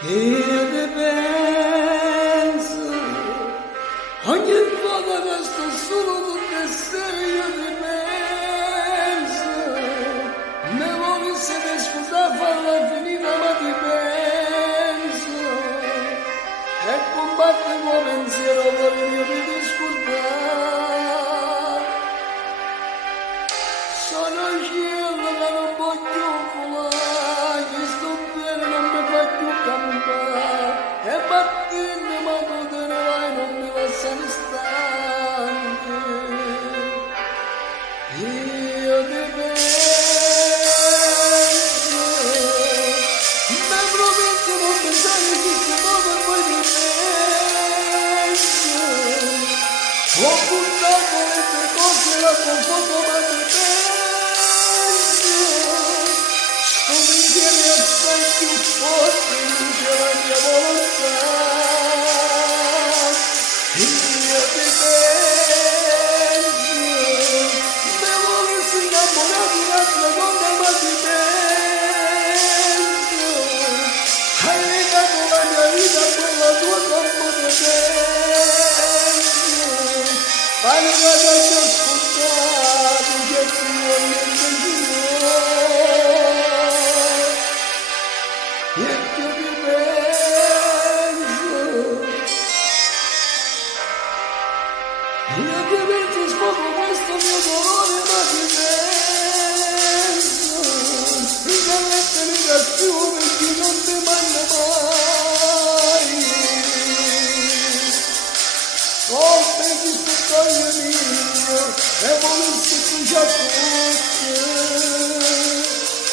Io ti penso, ogni volta che sto solo con te stesso, io ti penso, me vuoi se ne scusa farla finita, ma ti penso, e combatte il tuo pensiero per il mio di discordare. Sono io che non voglio volare, che sto bene non mi fa più campare, e battendo ma tu te ne vai, non mi lascia istante. Io ti penso, mi prometto non pensare a queste cose e poi ti penso. Ho buttato le tue cose, la confondo ma ti penso. Sto pensiero è assai più forte, dice la mia volontà. Io ti penso, me volessi innamorare di un'altra donna ma ti penso. Hai legato la mia vita a quella tua corpo ti penso. Hai vado a ascoltare che ti voglio e che ti penso. Io ti penso sfogo questo mio dolore ma ti penso. Mi connette mi da più perché non ti manda mai. Oh, perché sto taglio mio e volessi bruciare tutte.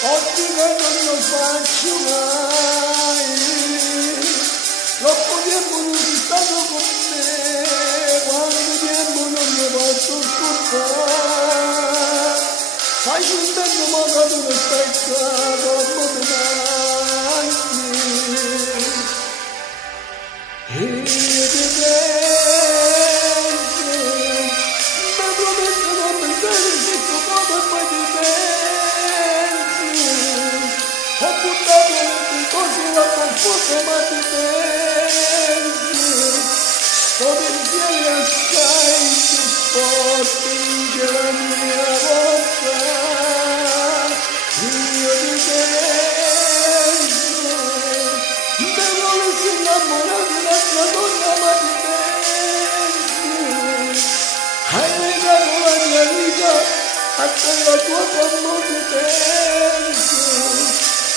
Oggi che non lo faccio mai. Troppo tempo non sei stato con me, quanto tempo non mi posso scordare. Fai un tempo ma quando non stai qua, dopo ti manchi. Io ti penso, mi prometto non pensare a questo modo e poi ti penso. Ho buttato le tue cose, la confondo ma ti penso. Sto pensiero è assai più forte, dice la mia volontà. Io ti penso, me volessi innamorare di un'altra donna ma ti penso. Hai legato la mia vita a quella tua corpo ti penso.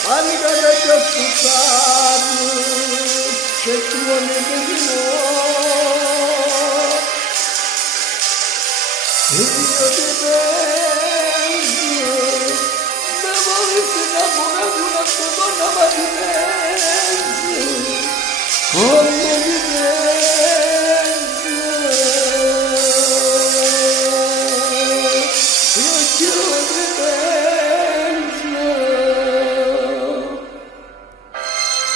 Manica che ti ascoltato, che tu non mi vedi no. Io ti penso, me volessi innamorare di un'altra donna ma ti penso.